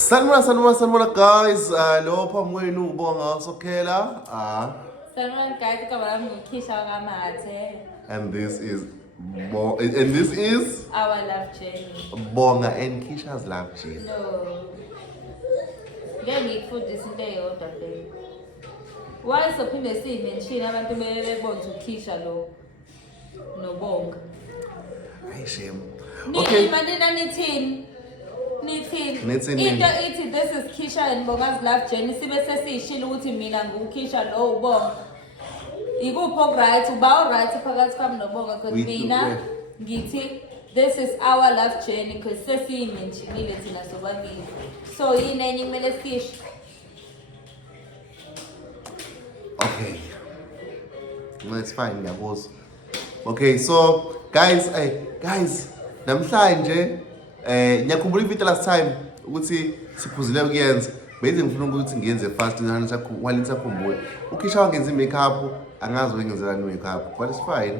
Sanibona guys. Lo phambi kwenu ubonga sokhela. Sanibona guys, igama lami nguKhisha Kamathe. And this is Our love journey. Bonga and Kisha's love journey. No. Ngeke ngikufundise into eyodwa phela. Why sophinde siyimention abantu bebona uKhisha lo noBonga. Hey shame. Okay. Nithini? Nithini. Into ithi this is Kisha and Bonga's love journey. Sibe sesishilo ukuthi mina nguKhisha lo uBonga. Ikupho right uba right phakathi kwami noBonga because mina ngithi this is our love journey because sesiyimentionile thina sobabili. So yini enye kumele sisho? Okay. No, it's fine, ngiyabuzwa. Okay, so guys, namhlanje ngiyakhumbula ivideo last time ukuthi siphuzile ukuyenza. Bese ngifuna ukuthi ngiyenze fast nisakhumbule. UKhisha wangenza i-makeup, angazi wengenzela i-makeup, but it's fine.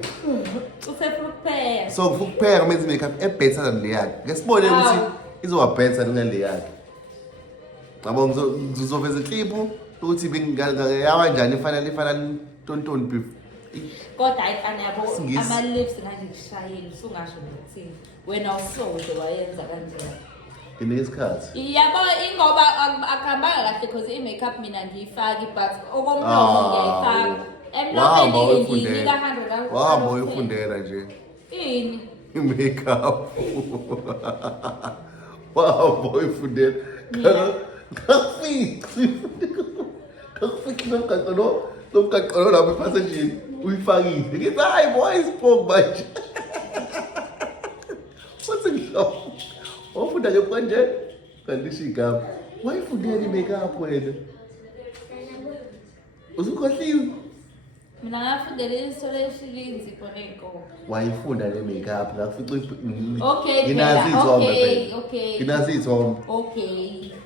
Ufuna ukupheka. So ngifuna ukupheka menze i-makeup better than le yakhe. Ngesibone ukuthi izoba better kunale yakhe. Ngabo ngizoveza iclip ukuthi bengayawa kanjani ifana tontoni beef. Kodwa ayabo ama-lips ngangikushayile usungasho nokuthini wena usoze wayenza kanjani inesikhathi yabo ingoba akahambanga kahle because i-makeup mina ngiyifaki but okomlomo ngiyayifaka emlomeni ngiyinika 100 wahamba uyifundela nje ini i-makeup wahamba uyifundela kakufiki nomgaqo lapho ephasenjini uyifakile ngithi hayi boy spoke manje wathi ngihlo ofunda nje kanje kanti igama wayifundela i-makeup wena uzukhohliwe mina ngafundela installation inzipho nenkomo wayifunda le-makeup ngakufica okay nginazi iy'thombe okay nginazi iy'thombe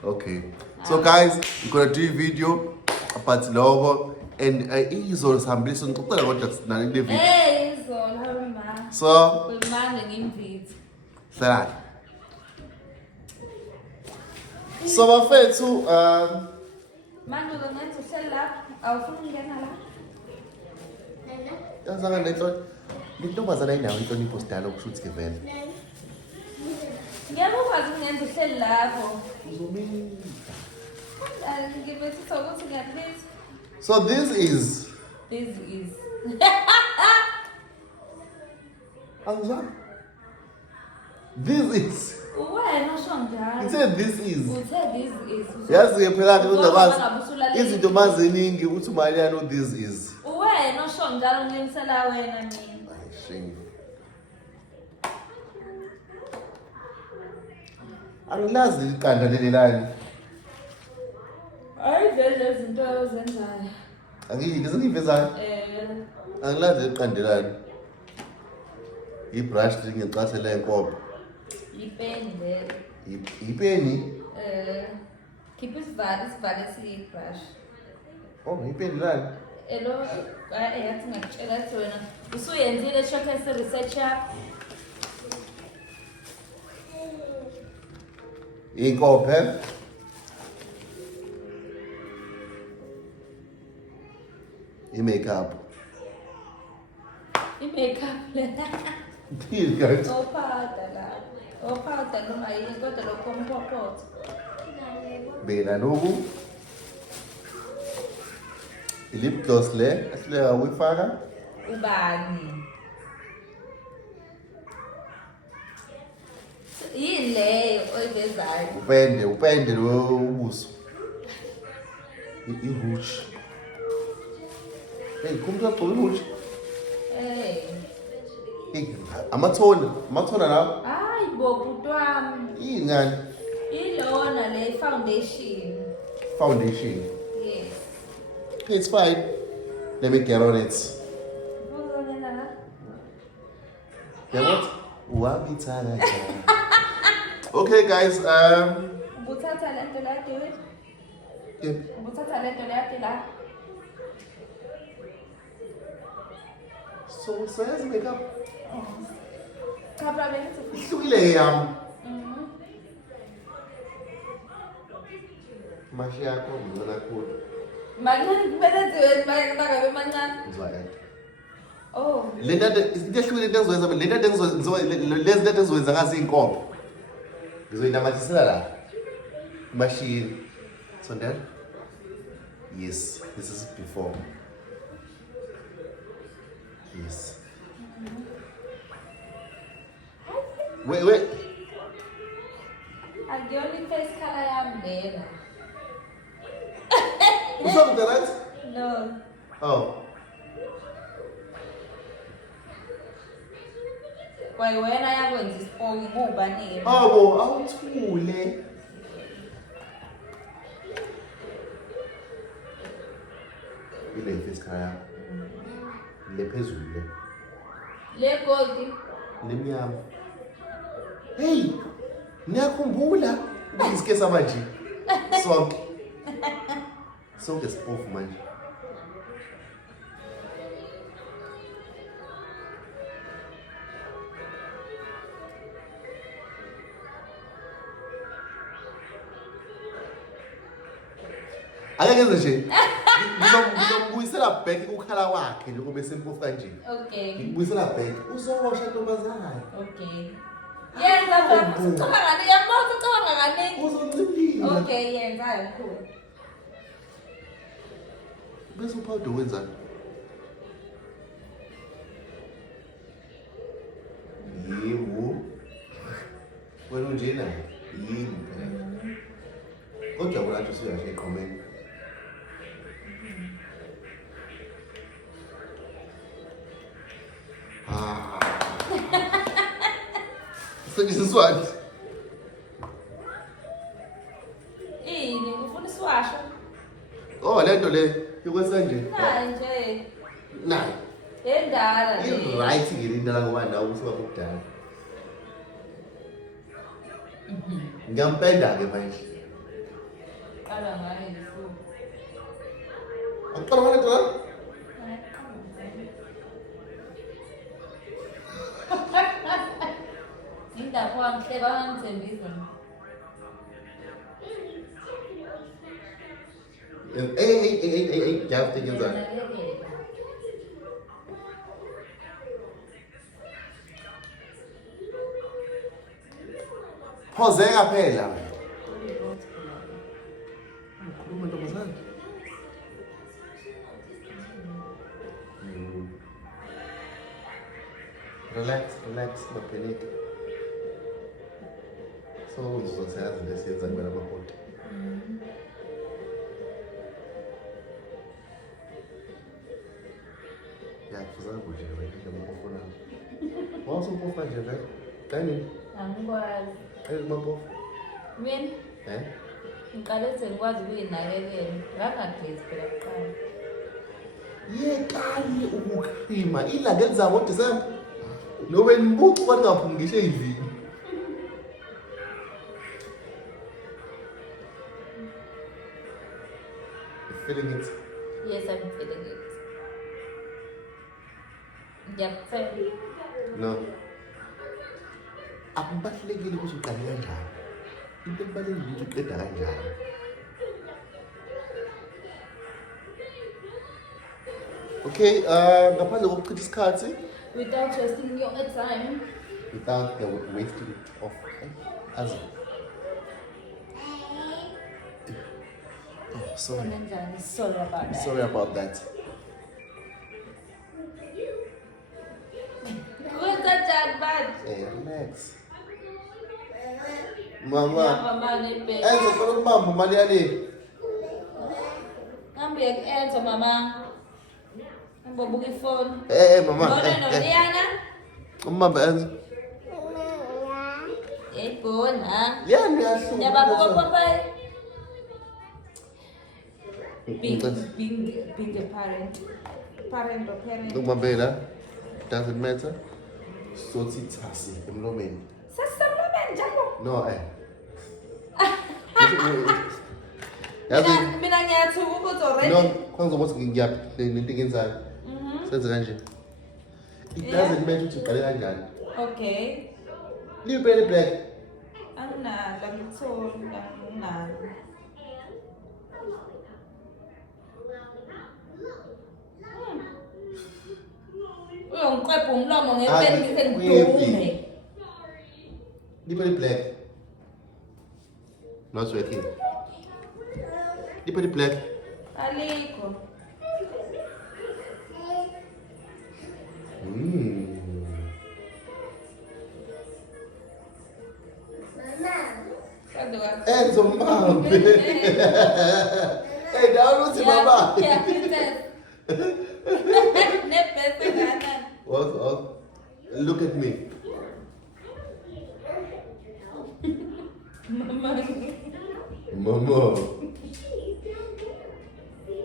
okay so guys we're gonna do a video about logo and izolo sihambile ngixoxela kodwa sinale video izolo hamba so kwemanje ngimvithi hlala so bafethu manje uzongenza uhleli lapha awufuni ukungena la yazaka nenhloni intombazana inawo inhlonipho sidala okusho ukuthi vele ngiyakwazi ukungenza uhleli lapho uzomisa ngibethisa ukuthi ngiyakubisa so this is angizwani this is wena usho njalo he said this is uthe this is yazi-ke phela-ke ungakwazi izinto maziningi ukuthi umayelana this is wena usho njalo nginisela wena mina shame angilazi iqanda lelelani ayivele izinto ozenzayo angiyile sengiyivezayo angilazi iqandelani ibrush ngicasela enkomo ipeni vele ipeni khipha isivalo esiyi-brush ipeni lani elo yathi ngakutshela kuthi wena usuyenzile shortest research yakho inkophe i-makeup please guys ophada noma yini kodwa lokho umphopotho bheka lokhu i-lip gloss le esihleka ukuyifaka ubani yini leyo oyivezayo upende lo ubuso i-rouge hey kumntu agcoka i-rouge amathona lawo hayi bobhuti wami yini ngani ilona le foundation yes okay, it's fine let me get on it yabona wabithaka okay guys ubuthatha lento la so says makeup cha problem ihlukile yami Mashi yakho ngizona kakhulu. Mancane kumele enziweni mangabe mancane. Ngizwa-add. Oh. Le nto into ehlukile into engizoyenza le nto lezi nto engizoyenza ngazo iy'nkomo ngizoyinamathisela la imashini. So then yes, this is before. Yes. Wait. Akuyona i-face colour yami lena. What's up with that, right? No. Oh. Wena yakwenza isipoki kubani? Oh, awuthule. Ile face colour le phezulu le. Le gold. Lemnyama. Hey, niyakhumbula ukuzike samanje sonke. Sonke sipofu manje. Ake ngenze nje. Ngizombuyisela back ukhala wakhe njengoba esempofu kanje. Okay. Ngibuyisela back. Uzowasha ntombazana. Okay. Yenza baba, ucabanga ngani? Yabona ucabanga ngani? Uzonciphila. Okay, yenza kakhulu. Bese uphawude wenzani? Yebo. Wena unjena? Yebo phela. Kodwa bona nje usuyashe eqhomeni. Senjisiswati. Ini ngifuna iswasho. Oh, lento le yokwesanje. Manje. Nayi. Endala le. I-right ngile indala ngoba nawe usuka kudala. Ngiyampenda-ke manje. Qala ngayo ngifu. Angiqala ngale nto la? Indapho angihleba ngithembisa. Hey, ngiyafika ngenzani? Phozeka phela wena. Ukhuluma ntombazane. Relax, mapheneke. So uzosayazi into esiyenza kumele amabhodi. Kufuza kuhle wena ngempofu nami. Wawusumpofu kanje vele? Kanini? Angikwazi. Ayizimampofu? Mina ngiqale sengikwazi ukuyinakekela. Ngangagezi phela kuqala. Yekani ukukrima ilanga elizako ngoDisemba. Nobe nibucu kwathi ngaphumi ngisho ey'vini. Feeling it? Yes, I'm feeling it. Ngiyakuthemba. No. Akubalulekile ukuthi uqale kanjani. Into ebalulekile ukuthi uqeda kanjani. Okay, ngaphandle kokuchitha isikhathi. Without wasting your time. Without the wasting of as oh, sorry. Sorry about that. Sorry about that. Who's that Jack Bad? Hey, relax. Mama. Mama, baby. Enzo, follow mama, mali ali. I'm big Enzo, Mama. I'm bubuki phone. Hey, mama. No, Diana. Mama, Enzo. Eh, bona. Yeah, niyahluka. Nyababuka papa. Being a parent. Parent or parent. Umabela, doesn't matter. Sothi thasi emlomeni. Sasamlomen njalo. No, Yazi Mina ngiyathuka ukuthi already. no, kwanza ukuthi ngiyaphi lento engenzayo. Senze kanje. It doesn't matter ukuthi uqale kanjani. Okay. Live black. Anginalo, angitholi, anginalo. Uyongiqwebha umlomo ngepeni ngisengidume. Deep in the black. Not sweating. Deep in the black. Alikho. Enzo mom. Hey, down with your mama. Yeah, princess. Nepese kanan. What? Look at me. Mama.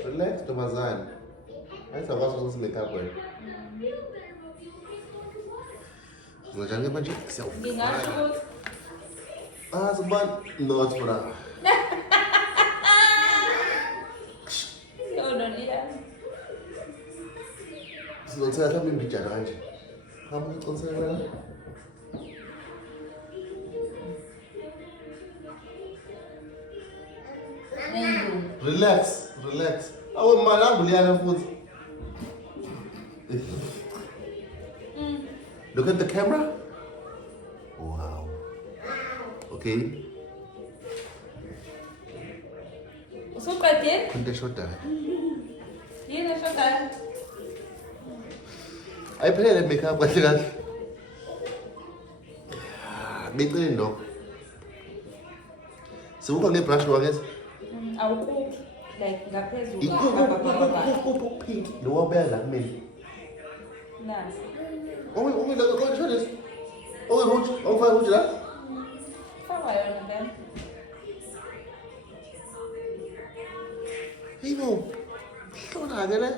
Relax, Tomazan. Essa voz não se me acaba. Não já nem bandido que se Ngingasho ukuthi Ah, seban not for that. yona liya. Sizothatha kami mbijana kanje. Hamba uqiniseka la. Relax. Awu mali anguliyana futhi. Look at the camera. Wow. Okay. Usuqedile? Kunte shoda. Yini eshodayo? Ayiphelele makeup kahle kahle. Ngicela ndo. Sibuka ngebrush wakethe. Awukuphi like ngaphezulu Ikuphi pink lo wabeka la kumina. nasi. Umi la konje shoda. Root, ongifaka root la. Faka yona then. Hey mo. Hlona ke le.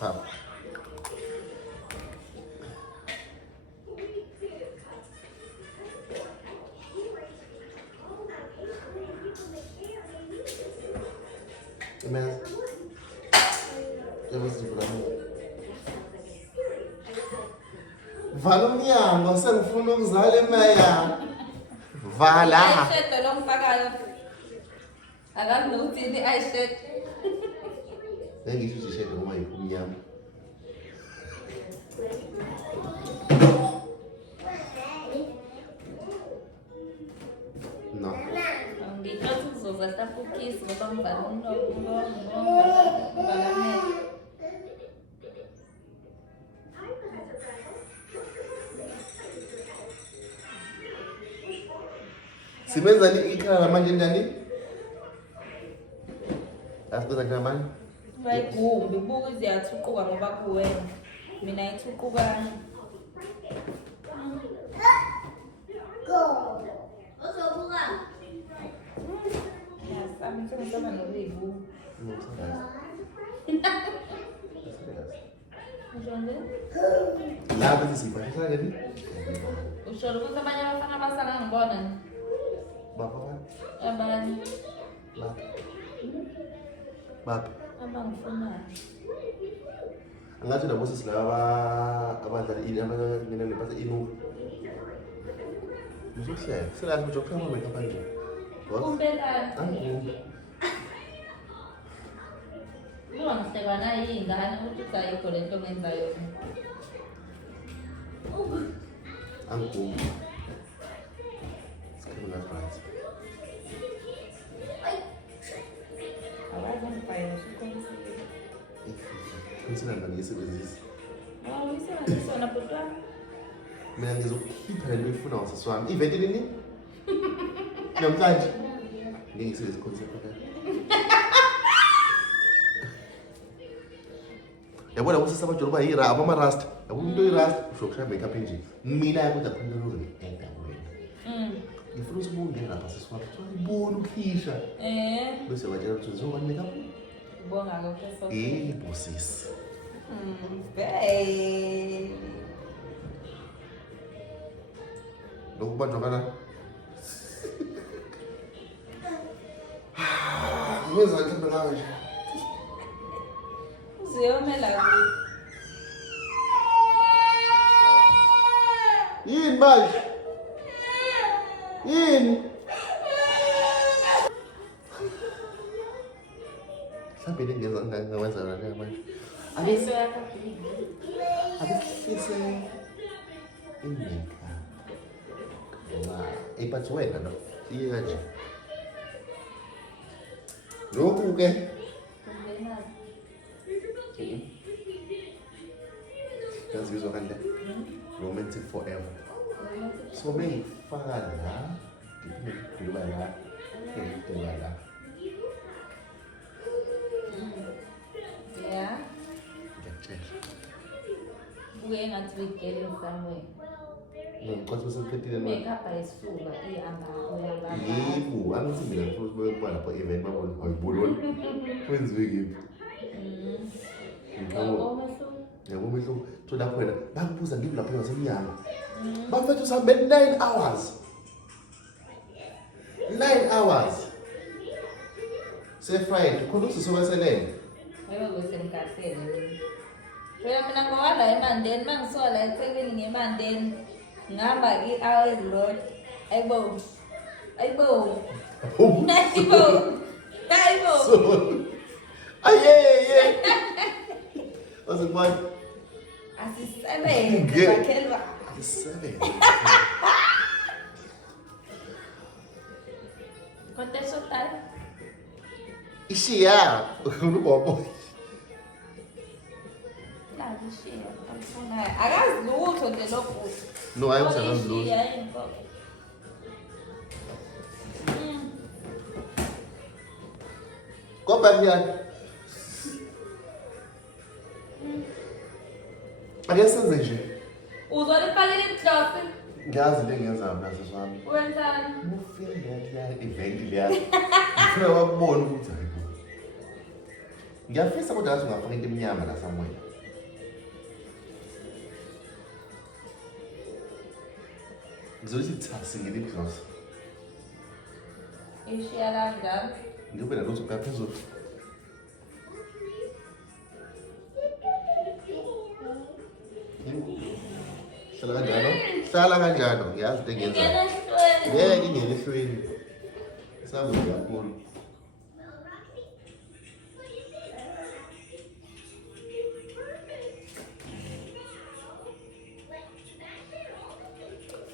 Papa. Mas temos de virar. Vala umnyango sengifuna ukuzala emeya. Vala. Ayishedo lo ngifakayo. Akazi nokuthi ini ayishedo. Ngisho sishede uma yikumnyama. No. Ngithatha uzoza hlampe ukiss ngoba ngibani umlomo. Simenza ikhala manje njani? Asibenza njani? Bayigumbi buka iziyathuquka ngoba kuwena. Mina ayithuqukanga. Uzobuka. Yasami sengisaba nobibu. Ujonge? Lapha sisiphatha ke ni? Usho ukuthi abanye abafana basangangibona ni? Baba wani? Abanye Baba. abangifunayo. Angathi nabo sisilaba abadlala ini abangena lepasa inu. Uzohlala. Silazi ukuthi ukukhamba makeup kanje. Kumbelani? Angibu. Ungangihleka nayo iy'ngane ukuthi usayikho le nto ngenza yona. Angibu. Sikhuluma right. Awazi ngifayela usukhonsile. Ngizina manje isebenzisi. Hawu isebenzisa sona butwana. Mina ngizokhipha le nto ifuna ngosisi wami. Event nini? Namhlanje. Ngeke ngisebenzise concept yakhe. Yabona ukuthi sabajolo ba yira abamarasta. Yabona into irasta usho kushaya makeup nje. Mina yakho ngakhona roze enda wena. Ngifuna usibunge lapha sisiwaphi. Ubona ukhisha. Bese wajela ukuthi uzoba makeup. Bonga ngokho. Bosisi. Babe. Lokubanjwa kana. Ngenza mhlawumbe kanje. Uziyomela kuphi? Yini manje? Yini? Mhlawumbe ningenza ngingakwenza kanjani manje? Ake sihlise imakeup. But wena no? Iye kanje. Lokhu-ke yazizwa kanti romantic forever. So mengifaka la, ngidluba la, ngidluba la. Yeah. Ngiyakutshela. Buke engathi we-getting somewhere. Ngicela useqedile manje. Makeup ayisuka ihamba uyabamba. Yebo, angithi mina ngifuna ukuba lapho event babona awuyiboni. Kwenziwe kimi. Yabo mehlo to lapho wena bakubuza ngiphi lapho ngasemnyama. Bafethu usabe 9 hours. 9 hours. Se Friday khona usisobaselele. Hayibo kwesemkhathele. Phela mina ngoba la eMandeni mangisuka la eThekwini ngeMandeni ngihamba i-hour ezilodwa. Ayibo. Ayibo. Ayibo. Aye. Ozokubona. Asisebenze bakhelwa. Asisebenze. Konta shotala. Ishiya, unobobo. La ishiya. Angifuna. Akazi lutho nje lokho. No, ayusangazi lutho. Go back here. Ake senze nje. Uzolifakela imhlosi. Ngiyazi into engiyenzayo naso sami. Wenzani? Ufile la event leya. Ngifuna babone ukuthi hayibo. Ngiyafisa kodwa ngathi ungafaka into emnyama la somewhere. Ngizolisa ithasi ngelip gloss. Ishiya kanjani? Ngiyobe nalutho ngaphezulu. Hlala kanjalo, ngiyazi into engiyenzayo. Ngeke ingene ehlweni. Sabuya kakhulu.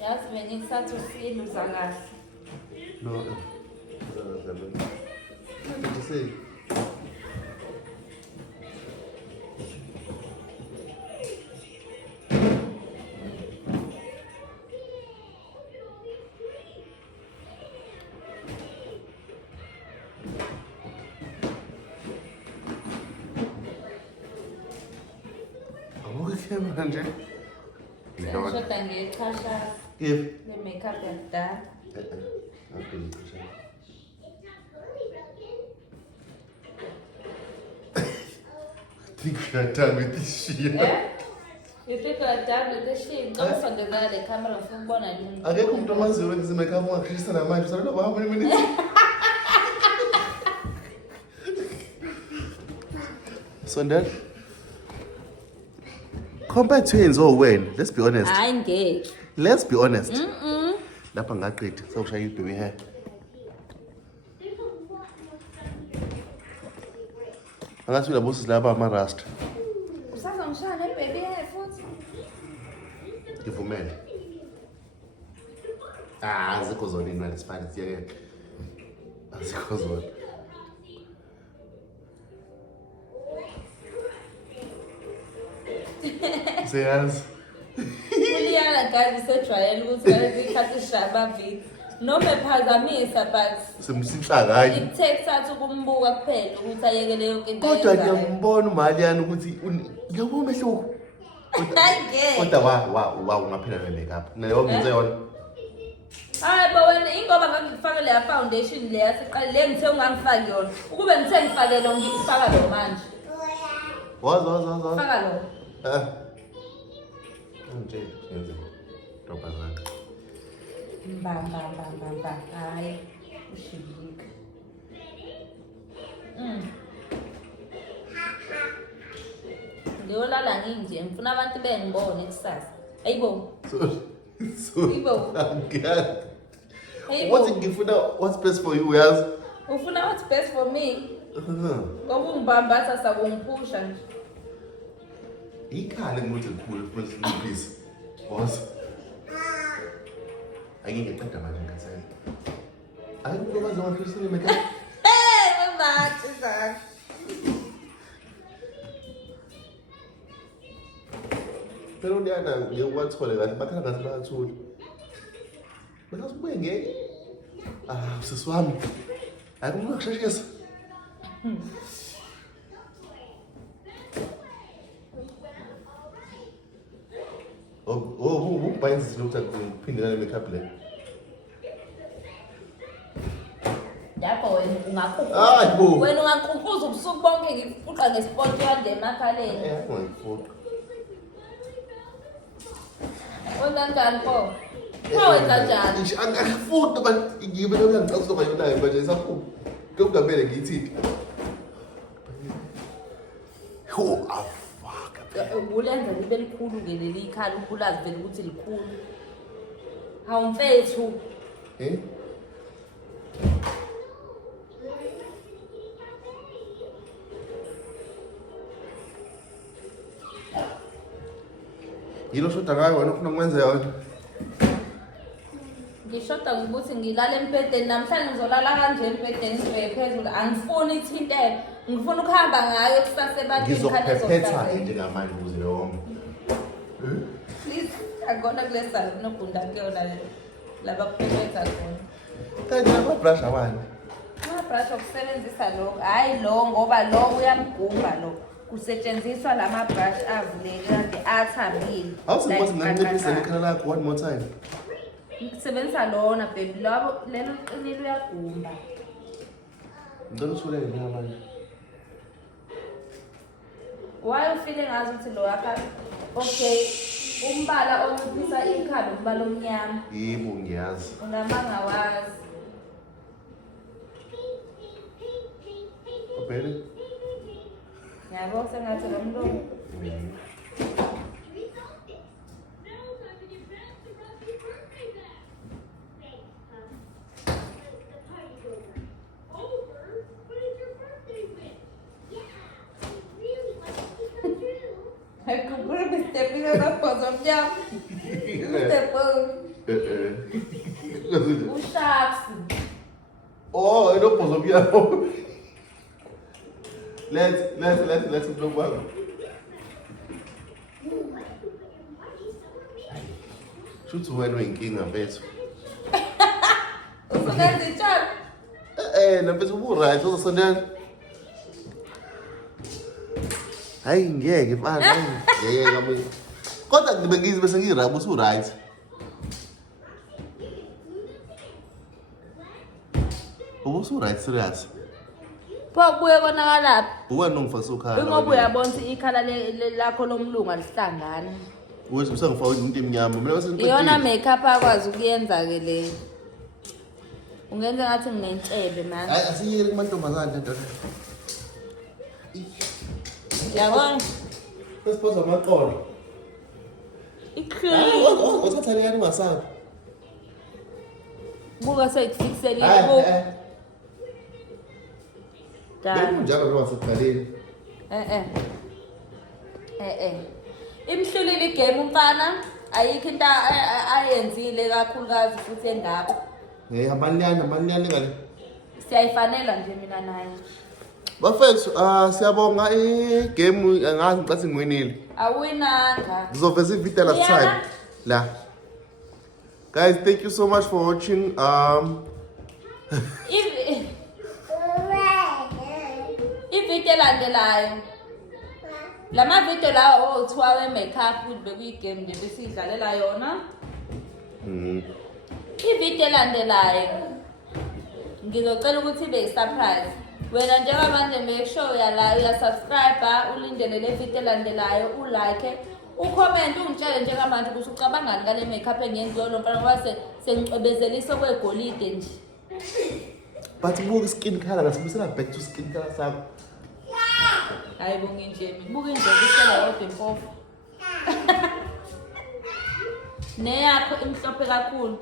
Yazi mina ngisathu siluza kahle. No. What did you say? Okay, manje. Sengishoda ngechashaza. If. Le-makeup yakudala. Okay. I think we are done with this shit. You think you're done with this shit? Ngisondezela le camera ngifuna ukubona yini. Akekho umuntu omaziyo wenza i-makeup ungakhrista namanje. Usalala how many minutes? Sondela. Compared to yenzo when, let's be honest. Hayi ngeke. Let's be honest. Lapha ngaqedhi sawushaya i-baby hair. Angathi labo sisilaba ama-rust. Usazongishaya ne-baby hair futhi? Ngivumele. Azikho zona imali sifane siyeke. Azikho zona. Siyazi. Uliyana guys isejwayele ukuthi ngazikhathi ishaba viki. Noma ephazamisa but Simsihlakayi. it-takes athi ukumbuka kuphela ukuthi ayekele yonke into. Kodwa ngiyambona uMaliana ukuthi ngiyabona umehluko. Hayi ngeke. Kodwa ungaphila ne-makeup. Nayo ngenze yona. Hayi bo wena ingoba ngangifake leya foundation leya siqale le ngithe ungangifaki yona. Ukube ngithe ngifake lo ngifaka lo manje. Wazi. Faka lo. Nje yenze. Dropa zakhe. Mba. Hayi. Ushibika. Ngiyolala nginje ngifuna abantu bengibone kusasa. Ayibo. So, Ibo. angiyani. Hey, Wathi ngifuna what's best for you uyazi? ufuna what's best for me? Ngobungibambatha sakungipusha nje. Ikhali ngimuthi likhulu futhi liphisi. Boss. Ayingaqeda manje ngathani. Ayikho bazongafisini meka. Mbathi zakho. Phela uyana ngiyokwathole kahle bakhala ngathi bayathula. Mina sibuye ngeke. Sisi wami. Ayikusheshisa. Ubhayinzi lokuthatha ukuphindela le makeup le. Lapho wena Hayi bo. wena ungaququza ubusuku bonke ngifuqa ngesponge yande emakhaleni. Angifuqa. Wenza njani pho? Wenza njani? Angifuqa bantu ngibe ngiyangicasuka yona manje isaphuma. Kungamele ngiyithini. Ho, fuck. Ulenza libe likhulu-ke leli ikhala ukulazi vele ukuthi likhulu. Hawu mfethu. Yilo shoda ngayo wena ufuna ukwenza yona. Ngishoda ngokuthi ngilala embhedeni namhlanje ngizolala kanje embhedeni ngibheke phezulu angifuni ithinteke ngifuna ukuhamba ngayo kusasa ebantwini Ngizophephetha njengamanje ukuze yoma. Please akona kulesa nobunda kuyona laba kuphephetha khona. Kanti ama-brush awani? Ama-brush okusebenzisa lokho hayi lo ngoba lo uyamgumba lo kusetshenziswa lama-brush avuleke kade athambile. Awusikwazi nganciphisa lekhala lakho one more time. Ngisebenzisa lona baby labo lelo qinile uyagumba. Ngicela uthule njengamanje. Why ufile ngazi ukuthi lo yakha okay umbala onciphisa ikhalo umbala omnyama. Yebo ngiyazi. Ungamanga wazi. Ubhele? Yabo sengathi lo mlungu. Aku pun mesti pilih apa jam. Mesti pun. Ushaks. Oh, ino pozo byabo. Let's blow back. Shuthu wena uyinkinga mfethu. Usukenza icala. Namfethu ubu-right uzosondela. Hayi ngeke mfana, ngeke kami. Kodwa ngibe ngizi bese ngiraba usu-right. Ubusu-right serious. Pho kuye konakala. Uwena ongifasa ukhala. Ingoba uyabona ukuthi ikhala lakho lomlungu alihlangani. Wes usangifaka into emnyama. Mina bese Iyona makeup akwazi ukuyenza ke le. Ungenza ngathi nginentshebe manje. Hayi asiyeke kumantombazane nto. Yabona? Besipoza amaqolo. Ikhulu. Uthatha leyani ungasabi. Buka sekufikiseli yebo. Njalo noma sekugqaleni. Imhlulile igame umfana ayikho into ayenzile kakhulukazi futhi engako. Amaniyane ngale. Siyayifanela nje mina naye. Bafethu, siyabonga igame angazi ngicathi ngwinile. Awinanga. Ngizoveza ivideo last time. La. Guys, thank you so much for watching. Ivideo landelayo. Lama video lawo othiwa we makeup bekuyigame nje besidlalela yona. Ivideo landelayo. Ngizocela ukuthi ibe surprise. Wena njengamanje make sure uya subscribe, ulindele le video landelayo, ulike, ucomment ungitshele njengamanje ukuthi ucabangani ngale makeup engenziwe lo mfana ngoba sengicwebezelisa kwegolide nje. But buka skin color ngasibusela back to skin color sakho. Hayi bonke nje mina. Buka nje kusela yodwa impofu. Neyakho imhlophe kakhulu.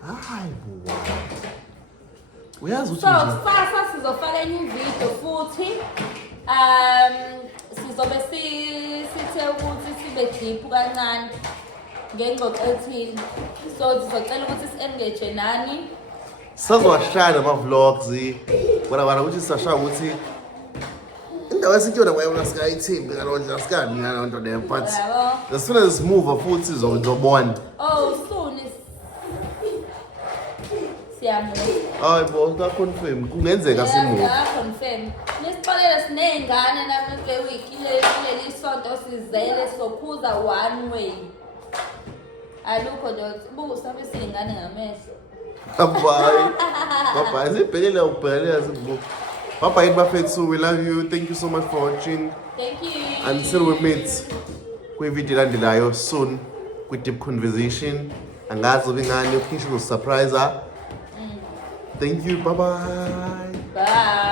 Hayi buwa. Uyazi So ukuthi kusasa sizofaka enye video futhi sizobe sithe ukuthi sibe deep kancane ngengxoxo ethile. So sizocela ukuthi si-engage nani. sizowashaya nama-vlogs bona ukuthi sisashaya ukuthi indawo esintshona kwayona sikayithimbi ngalondlela sikani ngalonto leyo but Yabo. as soon as move futhi sizobona. Oh, soon is siyamuzwa. Hayi bo ka-confirm kungenzeka simove. Confirm. Nisixolele siney'ngane nami kule week leli sonto sizele sokhuza one way. Alukho nje ubusabe siy'ngane ngamehlo. Bye. Zibhekele ukubhekelela zibuka. Bye bafethu, we love you. Thank you so much for watching. Thank you. Until we meet kwi-video elandelayo soon kwi-deep conversation. Angazi ubingani uKisha uzosurprise her. Thank you. Bye. Bye.